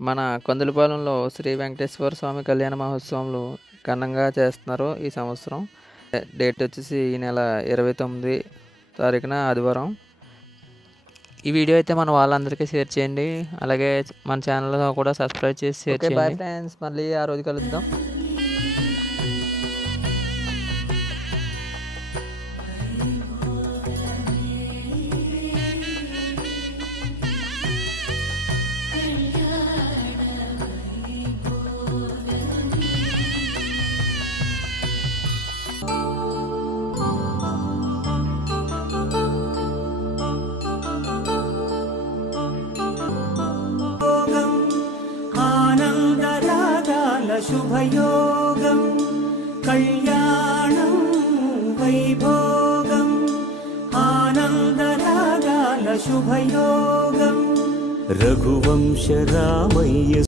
మన కందులపాలెంలో శ్రీ వెంకటేశ్వర స్వామి కళ్యాణ మహోత్సవాలు ఘనంగా చేస్తున్నారు ఈ సంవత్సరం. డేట్ వచ్చేసి ఈ నెల 29 తారీఖున ఆదివారం. ఈ వీడియో అయితే మన వాళ్ళందరికీ షేర్ చేయండి. అలాగే మన ఛానల్ కూడా సబ్స్క్రైబ్ చేసి షేర్ చేయండి. బాయ్ ఫ్రెండ్స్, మళ్ళీ ఆ రోజు కలుద్దాం. శుభయోగం కళ్యాణం వైభోగం ఆనందరాగాల శుభయోగం రఘువంశ రామయ్య